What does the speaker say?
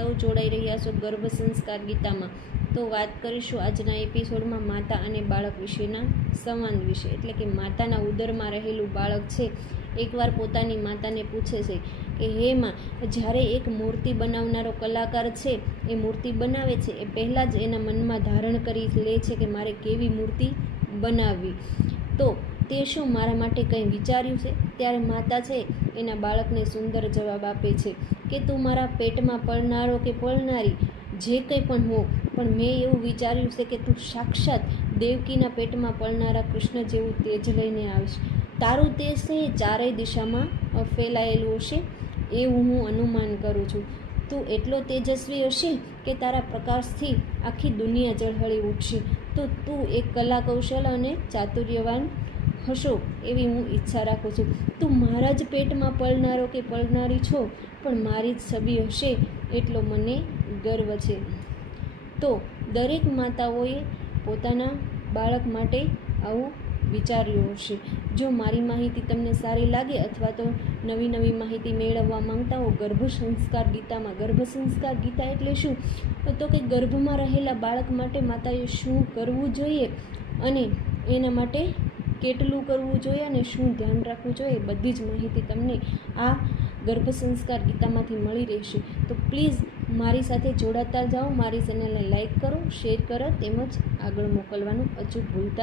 સૌ જોડાઈ રહ્યા છો ગર્ભ સંસ્કાર ગીતામાં. તો વાત કરીશું આજના એપિસોડમાં માતા અને બાળક વિશેના સંવાદ વિશે. એટલે કે માતાના ઉદરમાં રહેલું બાળક છે એકવાર પોતાની માતાને પૂછે છે કે હે માં, જ્યારે એક મૂર્તિ બનાવનારો કલાકાર છે એ મૂર્તિ બનાવે છે એ પહેલાં જ એના મનમાં ધારણ કરી લે છે કે મારે કેવી મૂર્તિ બનાવવી, તો તે શું મારા માટે કંઈ વિચાર્યું છે? ત્યારે માતા છે એના બાળકને સુંદર જવાબ આપે છે કે તું મારા પેટમાં પળનારો કે પળનારી જે કંઈ પણ હો, પણ મેં એવું વિચાર્યું છે કે તું સાક્ષાત દેવકીના પેટમાં પળનારા કૃષ્ણ જેવું તેજ લઈને આવીશ. તારું તેજ છે એ ચારેય દિશામાં ફેલાયેલું હશે એવું હું અનુમાન કરું છું. તું એટલો તેજસ્વી હશે કે તારા પ્રકાશથી આખી દુનિયા ઝળહળી ઉઠશે. તો તું એક કલા કૌશલ અને ચાતુર્યવાન હશો એવી હું ઈચ્છા રાખું છું. તું મારા જ પેટમાં પળનારો કે પળનારી છો, પણ મારી જ છબી હશે એટલો મને ગર્વ છે. તો દરેક માતાઓએ પોતાના બાળક માટે આવું વિચાર્યું હશે. જો મારી માહિતી તમને સારી લાગે અથવા તો નવી માહિતી મેળવવા માંગતા હો ગર્ભ સંસ્કાર ગીતામાં. ગર્ભ સંસ્કાર ગીતા એટલે શું? તો કે ગર્ભમાં રહેલા બાળક માટે માતાએ શું કરવું જોઈએ અને એના માટે કેટલું કરવું જોઈએ અને શું ધ્યાન રાખવું જોઈએ, બધી જ માહિતી તમને આ ગર્ભ સંસ્કાર ગીતામાંથી મળી રહેશે. તો પ્લીઝ મારી સાથે જોડાતા જાઓ, મારી ચેનલને લાઈક કરો, શેર કરો તેમજ આગળ મોકલવાનું અચૂક ભૂલતા